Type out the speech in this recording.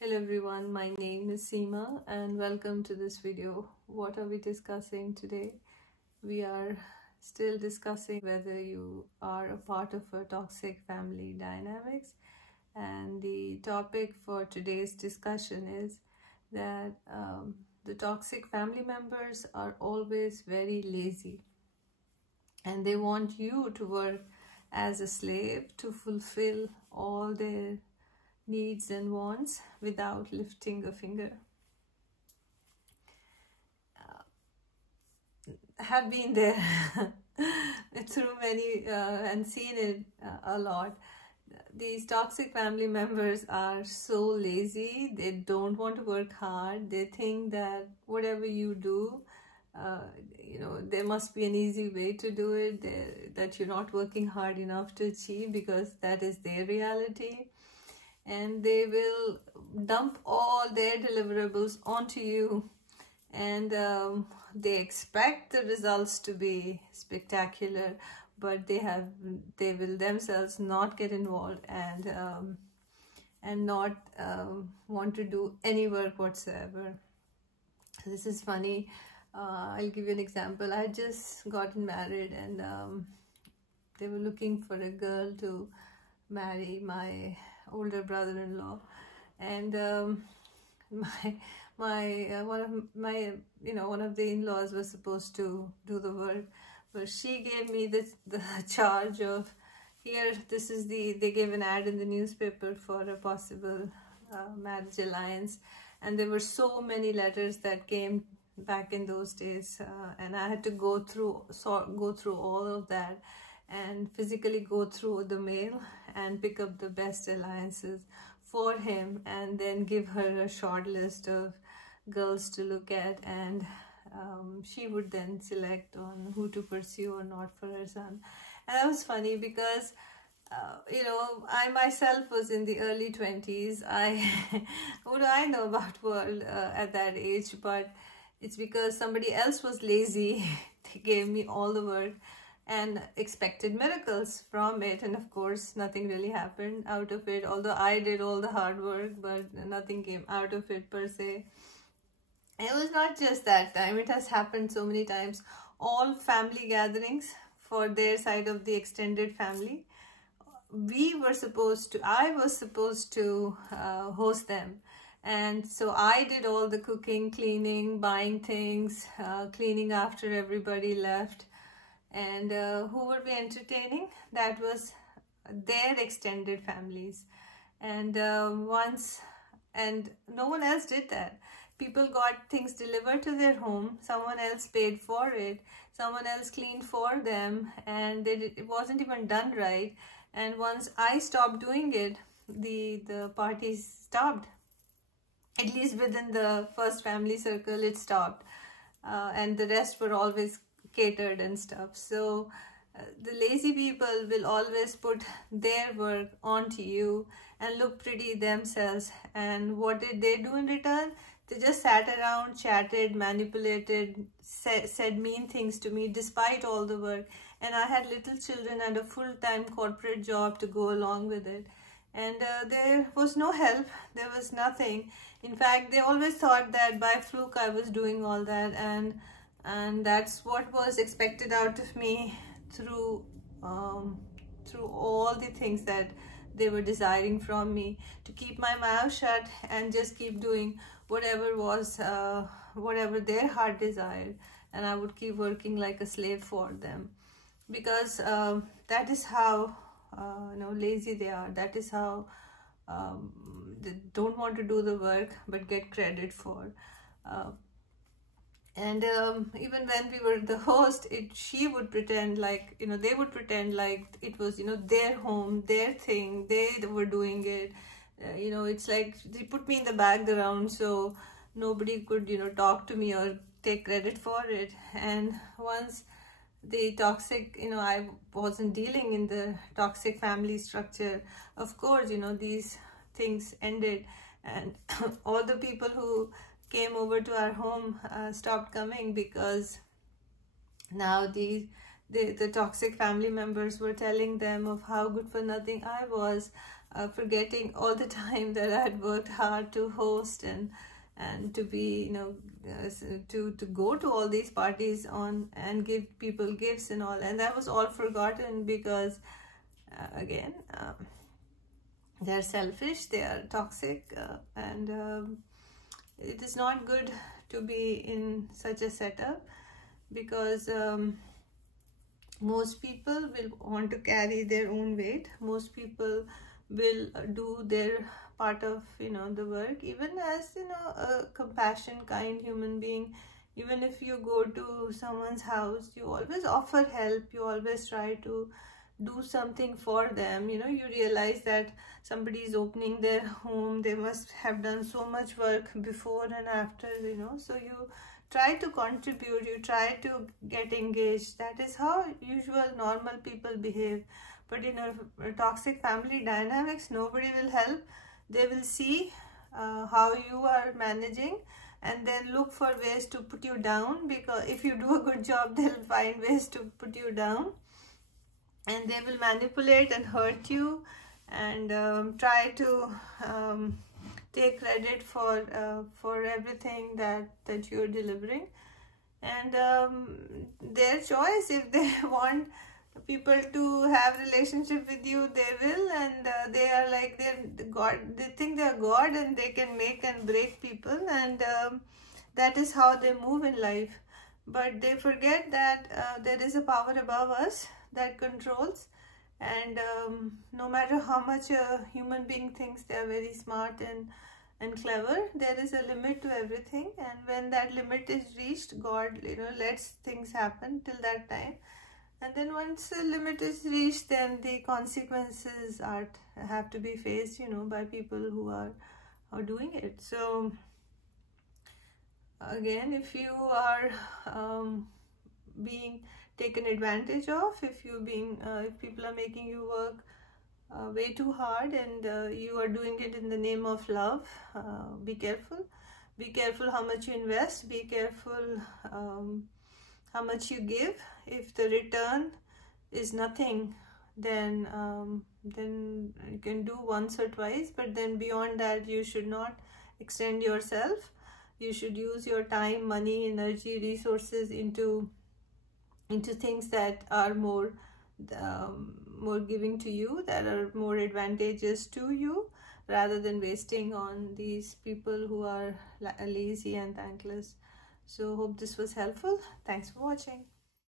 Hello everyone, my name is Seema and welcome to this video. What are we discussing today? We are still discussing whether you are a part of a toxic family dynamics, and the topic for today's discussion is that the toxic family members are always very lazy and they want you to work as a slave to fulfill all their needs and wants without lifting a finger. I have been there through many and seen it a lot. These toxic family members are so lazy. They don't want to work hard. They think that whatever you do, there must be an easy way to do it, that you're not working hard enough to achieve, because that is their reality. And they will dump all their deliverables onto you, and they expect the results to be spectacular, but they will themselves not get involved and not want to do any work whatsoever. This is funny. I'll give you an example. I had just gotten married, and they were looking for a girl to marry my older brother-in-law, and one of the in-laws was supposed to do the work, but she gave me the charge of, they gave an ad in the newspaper for a possible marriage alliance, and there were so many letters that came back in those days, and I had to go through all of that and physically go through the mail and pick up the best alliances for him, and then give her a short list of girls to look at, and she would then select on who to pursue or not for her son. And that was funny because I myself was in the early 20s. What do I know about world at that age? But it's because somebody else was lazy. They gave me all the work and expected miracles from it, and of course nothing really happened out of it, although I did all the hard work, but nothing came out of it per se. And it was not just that time, it has happened so many times. All family gatherings for their side of the extended family, I was supposed to host them, and so I did all the cooking, cleaning, buying things, cleaning after everybody left. And who were we entertaining? That was their extended families. And and no one else did that. People got things delivered to their home, someone else paid for it, someone else cleaned for them, and it wasn't even done right. And once I stopped doing it, the parties stopped. At least within the first family circle, it stopped. And the rest were always catered and stuff. So the lazy people will always put their work onto you and look pretty themselves. And what did they do in return? They just sat around, chatted, manipulated, said mean things to me despite all the work. And I had little children and a full-time corporate job to go along with it. And there was no help. There was nothing. In fact, they always thought that by fluke I was doing all that, and that's what was expected out of me through all the things that they were desiring from me, to keep my mouth shut and just keep doing whatever their heart desired, and I would keep working like a slave for them, because that is how lazy they are. That is how they don't want to do the work but get credit for. And even when we were the host, she would pretend like, they would pretend like it was, their home, their thing, they were doing it. It's like they put me in the background so nobody could, talk to me or take credit for it. And once the toxic, I wasn't dealing in the toxic family structure, of course, these things ended, and all the people who came over to our home stopped coming, because now the toxic family members were telling them of how good for nothing I was, forgetting all the time that I had worked hard to host and to be, you know, to go to all these parties and give people gifts and all, and that was all forgotten because again, they're selfish, they are toxic, and it is not good to be in such a setup, because most people will want to carry their own weight. Most people will do their part of, you know, the work, even as, you know, a compassion, kind human being. Even if you go to someone's house, you always offer help, you always try to do something for them. You know, you realize that somebody is opening their home, they must have done so much work before and after, you know, so you try to contribute, you try to get engaged. That is how usual normal people behave. But in a toxic family dynamics, nobody will help. They will see how you are managing and then look for ways to put you down, because if you do a good job, they'll find ways to put you down, and they will manipulate and hurt you and try to take credit for everything that you're delivering. And their choice, if they want people to have relationship with you, they will, and they are like, they're God, they think they're God and they can make and break people, and that is how they move in life. But they forget that there is a power above us that controls, and no matter how much a human being thinks they are very smart and clever, there is a limit to everything, and when that limit is reached, God, you know, lets things happen till that time. And then once the limit is reached, then the consequences have to be faced, you know, by people who are doing it. So again, if you are being taken advantage of, if people are making you work way too hard, and you are doing it in the name of love, be careful. Be careful how much you invest. Be careful how much you give. If the return is nothing, then you can do once or twice, but then beyond that, you should not extend yourself. You should use your time, money, energy, resources into things that are more giving to you, that are more advantageous to you, rather than wasting on these people who are lazy and thankless. So hope this was helpful. Thanks for watching.